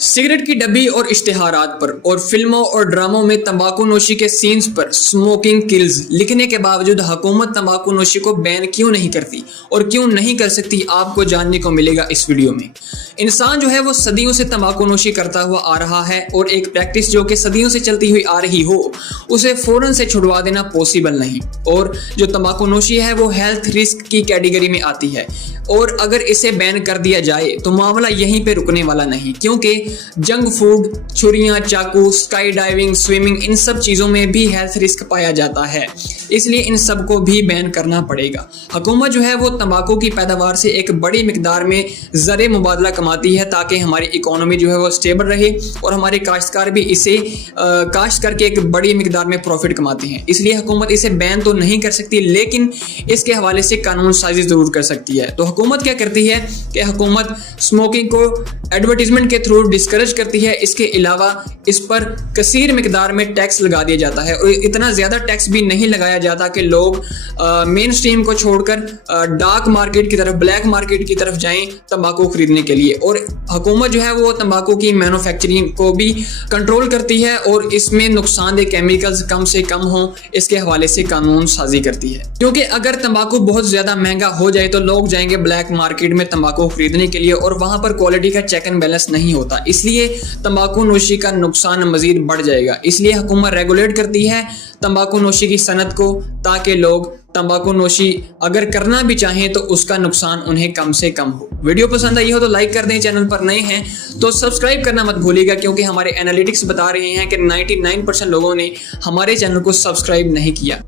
Cigarette की डब्बी और इश्तिहारात पर और फिल्मों और ड्रामों में तंबाकू नोशी के सीन्स पर स्मोकिंग किल्स लिखने के बावजूद हुकूमत तंबाकू नोशी को बैन क्यों नहीं करती और क्यों नहीं कर सकती, आपको जानने को मिलेगा इस वीडियो में। इंसान जो है वो सदियों से तंबाकू नोशी करता हुआ आ रहा है और एक प्रैक्टिस जो कि सदियों से चलती हुई आ रही हो उसे फौरन से छुड़वा देना पॉसिबल नहीं। और जो तंबाकू नोशी है वो हेल्थ रिस्क की कैटेगरी में आती है और अगर इसे बैन कर दिया जाए तो मामला यहीं पे रुकने वाला नहीं, क्योंकि जंक फूड, छुरियां, चाकू, स्काई डाइविंग, स्विमिंग, इन सब चीज़ों में भी हेल्थ रिस्क पाया जाता है, इसलिए इन सब को भी बैन करना पड़ेगा। हुकूमत जो है वो तंबाकू की पैदावार से एक बड़ी मिकदार में ज़र मुबादला कमाती है ताकि हमारी इकोनॉमी जो है वो स्टेबल रहे और हमारे काश्तकार भी इसे काश्त करके एक बड़ी मिकदार में प्रॉफिट कमाते हैं। इसलिए हुकूमत इसे बैन तो नहीं कर सकती, लेकिन इसके हवाले से कानून साजी ज़रूर कर सकती है। तो हुकूमत क्या करती है कि हुकूमत स्मोकिंग को एडवर्टीजमेंट के थ्रू डिस्करेज करती है। इसके अलावा इस पर कसीर मिकदार में टैक्स लगा दिया जाता है और इतना ज़्यादा टैक्स भी नहीं लगाया जाता कि लोग मेन स्ट्रीम को छोड़कर डार्क मार्केट की तरफ, ब्लैक मार्केट की तरफ जाएं तंबाकू खरीदने के लिए। और हुकूमत जो है वो तंबाकू की मैन्युफैक्चरिंग को भी कंट्रोल करती है और इसमें नुकसानदेह केमिकल्स कम से कम हों, इसके हवाले से कानून साजी करती है। क्योंकि अगर तंबाकू बहुत ज़्यादा महंगा हो जाए तो लोग जाएंगे ब्लैक मार्केट में तंबाकू खरीदने के लिए और वहाँ पर क्वालिटी का चेक एंड बैलेंस नहीं होता, इसलिए तंबाकू नोशी का नुकसान मजीद बढ़ जाएगा। इसलिए हुकूमत रेगुलेट करती है तंबाकू नोशी की सनत को ताकि लोग तंबाकू नोशी अगर करना भी चाहें तो उसका नुकसान उन्हें कम से कम हो। वीडियो पसंद आई हो तो लाइक कर दें, चैनल पर नए हैं तो सब्सक्राइब करना मत भूलिएगा, क्योंकि हमारे एनालिटिक्स बता रहे हैं कि 99% लोगों ने हमारे चैनल को सब्सक्राइब नहीं किया।